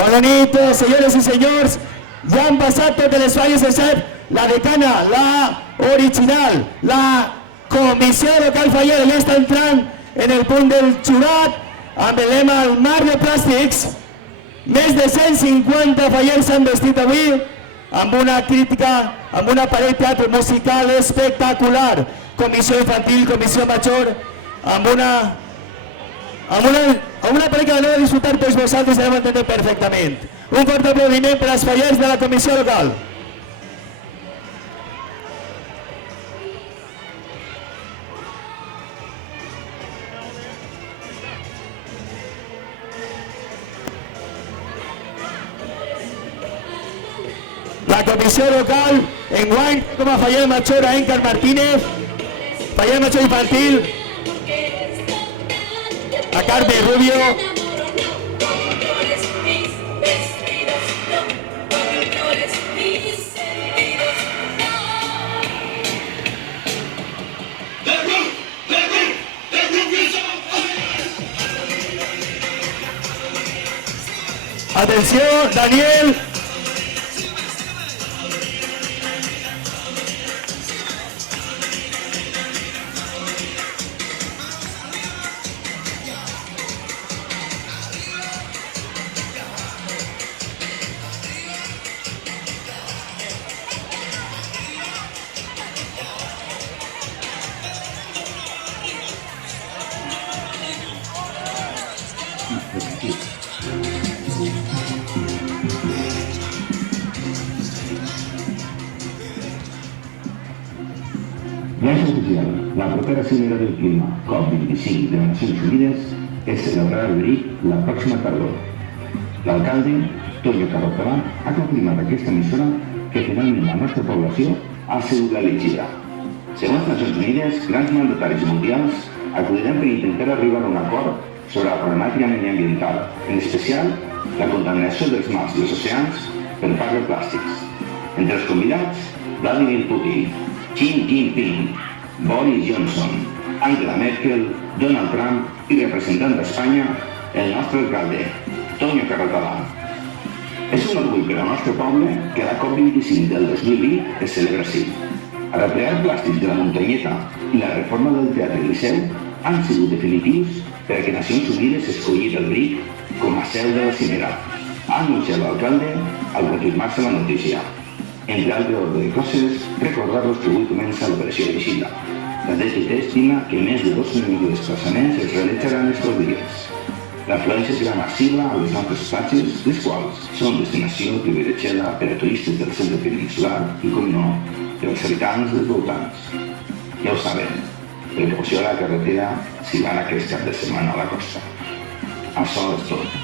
Bona nit, senyores i senyors. Ja han passat totes les falles de set. La decana, la original, la comissió local fallera ja està entrant en el punt del jurat amb el lema "El mar de plàstics". Més de 150 fallers s'han vestit avui amb una crítica, amb una paret teatre musical espectacular. Comissió infantil, comissió major, amb una paret que aneu a disfrutar tots vosaltres i aneu a entendre perfectament. Un fort aplaudiment per als fallers de la comissió local. La comissió local, enguany, com a faller major a Encar Martínez, faller major infantil a Carme Rubio, atenció, Daniel. Ja és oficial, la propera cimera del clima COP25 de Nacions Unides es celebrarà a Zurich la pròxima tardor. L'alcalde, Toño Carrotolà, ha confirmat aquesta emissora que finalment la nostra població ha sigut l'elegida. Segons Nacions Unides, grans mandataris mundials acudiran per intentar arribar a un acord sobre la problemàtica mediambiental, en especial la contaminació dels mars i els oceans per part dels plàstics. Entre els convidats, Vladimir Putin, Xi Jinping, Boris Johnson, Angela Merkel, Donald Trump i representant d'Espanya, el nostre alcalde, Toño Carrotolà. És un orgull per al nostre poble que la COP25 del 2020 es celebra així. Arreplegar plàstics de la muntanyeta i la reforma del Teatre Liceu han sigut definitius perquè Nacions Unides escollit el BRIC com a seu de la cimera, ha anunciat l'alcalde al confirmar-se la notícia. Entre altres ordre de coses, recordar-los que avui comença l'operació Vigila. La DGT estima que més de 2 milions de desplaçaments es realitzaran estos dies. L'afluència serà massiva a les nostres platges, les quals són destinació privilegiada per a turistes del centre peninsular i, com no, pels habitants dels voltants. Ja ho saben, precaució a la carretera si van aquest cap de setmana a la costa. Això és tot.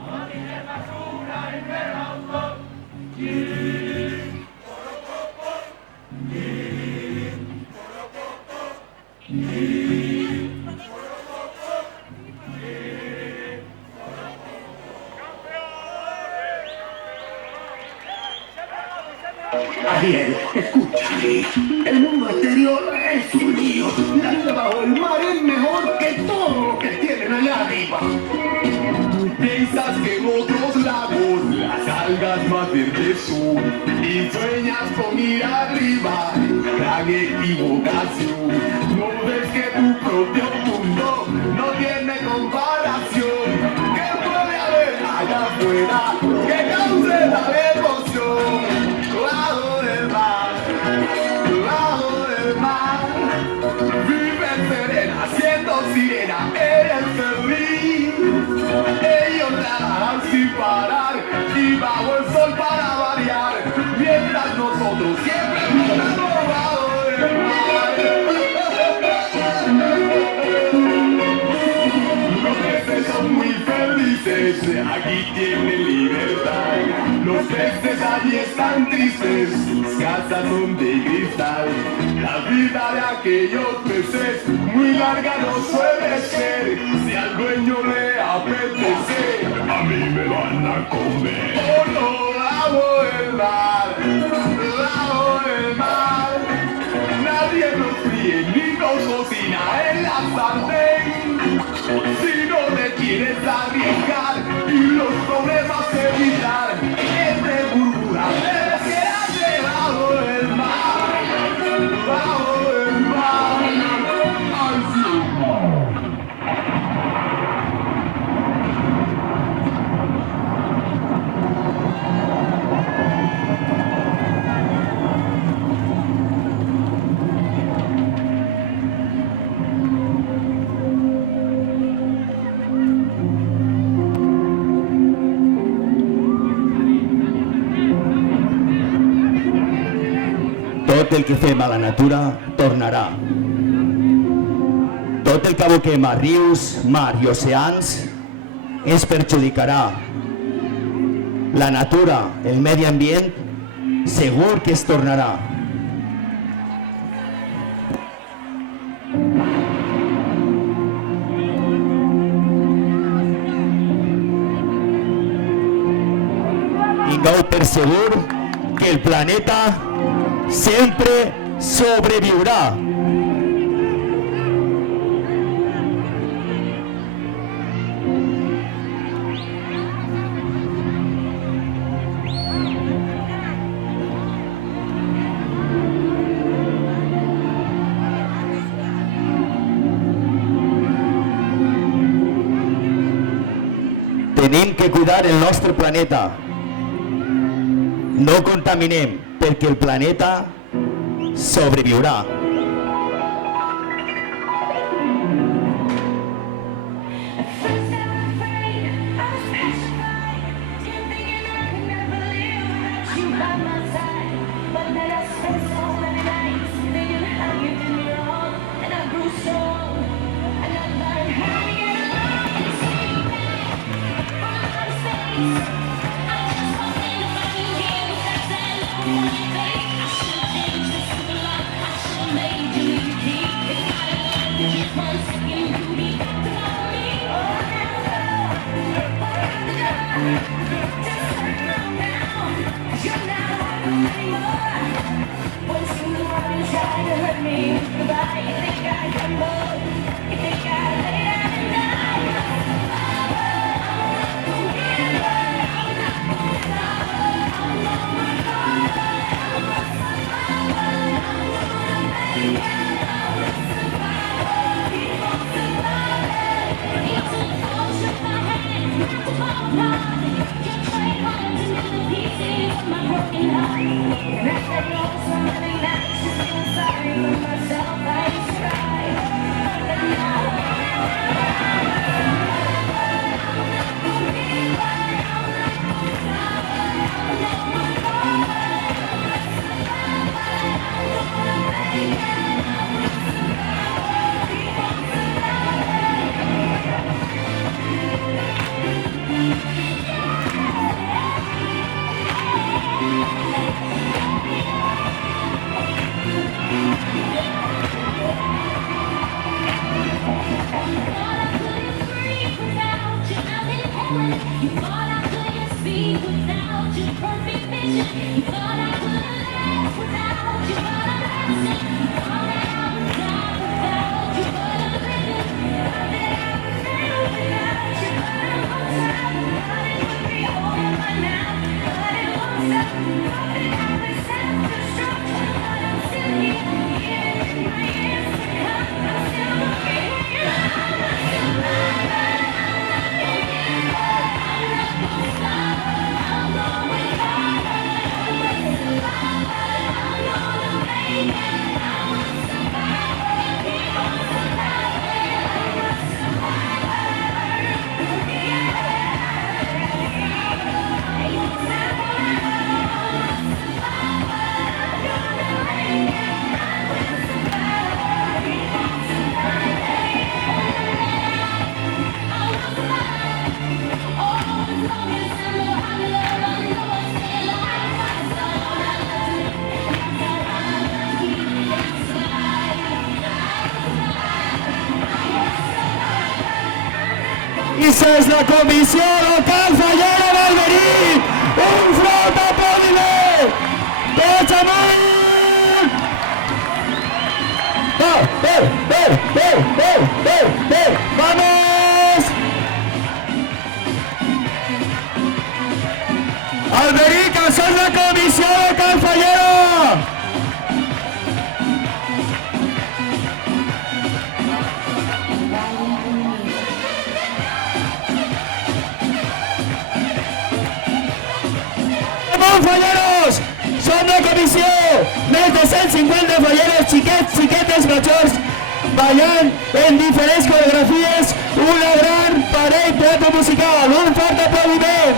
No tires basura y pega un gol. Ariel, escúchame. El mundo exterior es un lío. La vida bajo el mar es mejor que todo lo que tienen allá arriba. Tú piensas que en otros lagos las algas más verdes son y sueñas con ir arriba. Gran equivocación. No ves que tu propio mundo no tiene comparación. ¿Qué puede haber allá afuera que cause la emoción? Bajo el mar, bajo el mar, vive serena, siendo sirena, eres feliz. Ellos nadarán sin parar y bajo el sol para variar, mientras nosotros siempre nadamos bajo el mar. Los peces son muy felices, aquí tienen libertad. Los peces allí están tristes, sus casas son de cristal. La vida de aquellos peces muy larga no suele ser. Si al dueño le apetece, a mí me van a comer. Oh no, bajo el mar, bajo el mar. Nadie nos fríe ni nos cocina en la sartén. Si no te quieres arriesgar y los problemas evitar, entre burbujas debes quedarte bajo el mar, bajo el mar. Ay, sí. Tot el que fem a la natura tornarà. Tot el que aboquem a rius, mar i oceans es perjudicarà. La natura, el medi ambient, segur que es tornarà. Tingueu per segur que el planeta sempre sobreviurà. Tenim que cuidar el nostre planeta. No contaminem, perquè el planeta sobreviurà. You thought I couldn't speak without your perfect vision. You thought I couldn't Esa es la comisión local Fallera d'Alberic. Un fort aplaudiment. Tots amunt. ¡Vamos! Alberic, això és la comissió local Fallera. Falleros, som la comissió, més de 150 falleros, xiquets, xiquetes, majors, ballant en diferents coreografies, una gran parell teatre musical, un fort aplaudiment.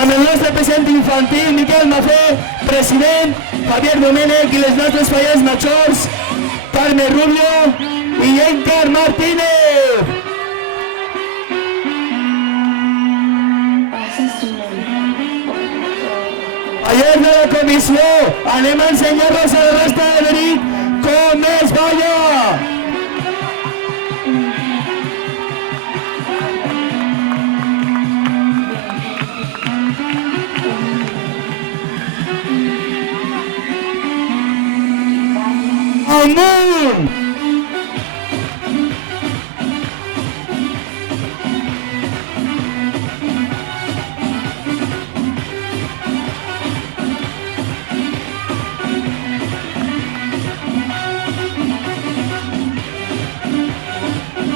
Amb el nostre president infantil, Miquel Mafé, president, Javier Domènech i les nostres fallers majors, Carme Rubio i Encar Martínez. Ayer de la comissió, anem a ensenyar-los a la resta d'Alberic com es balla. Amunt!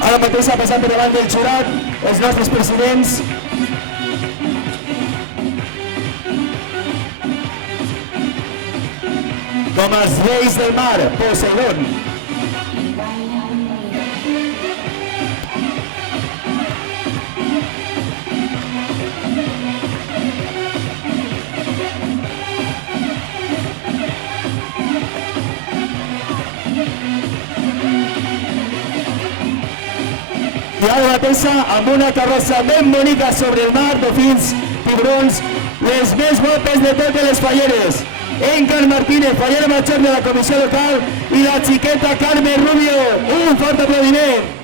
Ara mateix ha passat per davant del jurat els nostres presidents. Com els reis del mar, Poseidon. I ara mateixa amb una carrossa ben bonica sobre el mar, dofins, tiburons, les més guapes de totes les falleres. Encar Martínez, fallera major de la comissió local, i la xiqueta Carme Rubio. Un fort aplaudiment.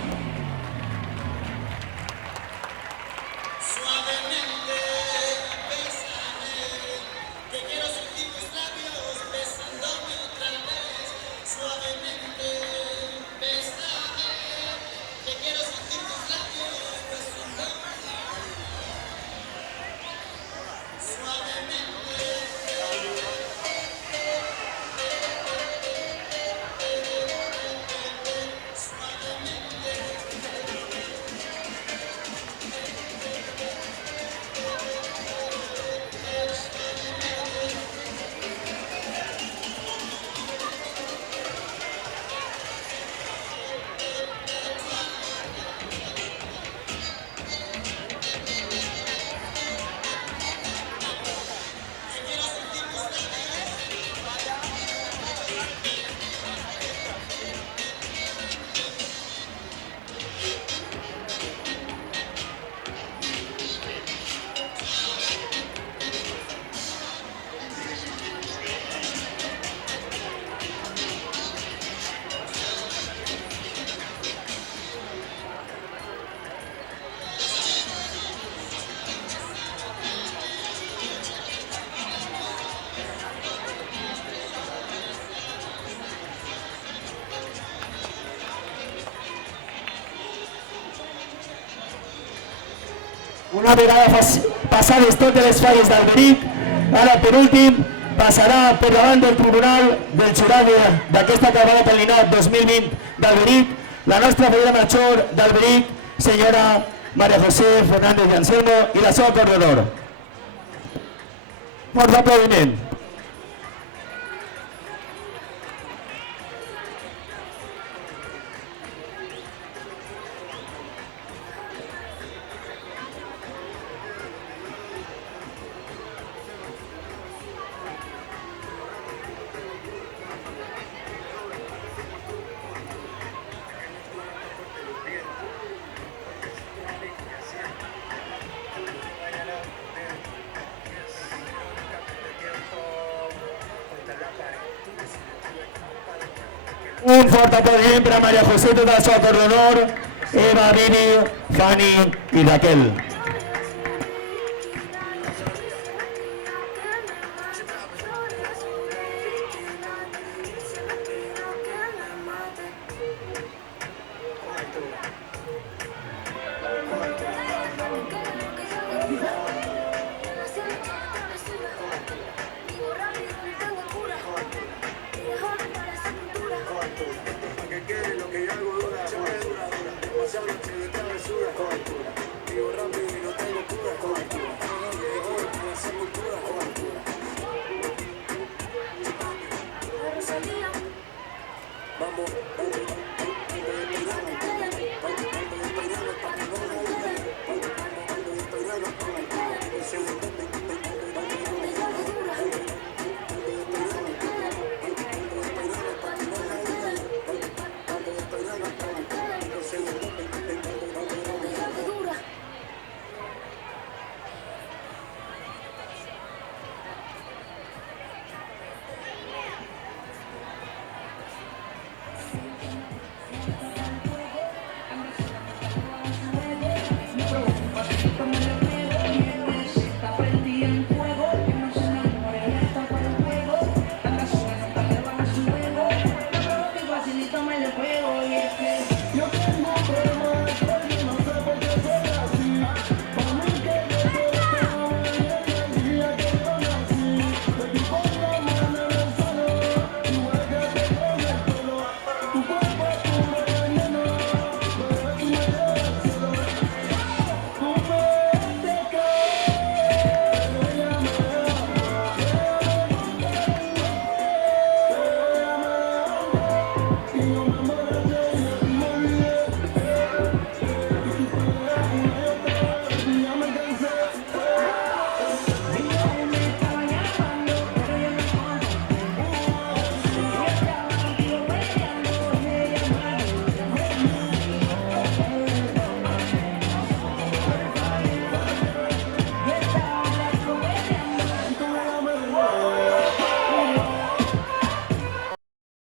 Una vegada passades totes les falles d'Alberic, ara per últim passarà per davant del tribunal del jurat d'aquesta acabada Pel·linat 2020 d'Alberic la nostra fallera major d'Alberic, senyora María José Fernández de Anselmo, i la seva coordinadora. Fort aplaudiment. Un fuerte aplaudiment per a Maria José, tota la seva cor d'honor, Eva, Vini, Fanny i Raquel.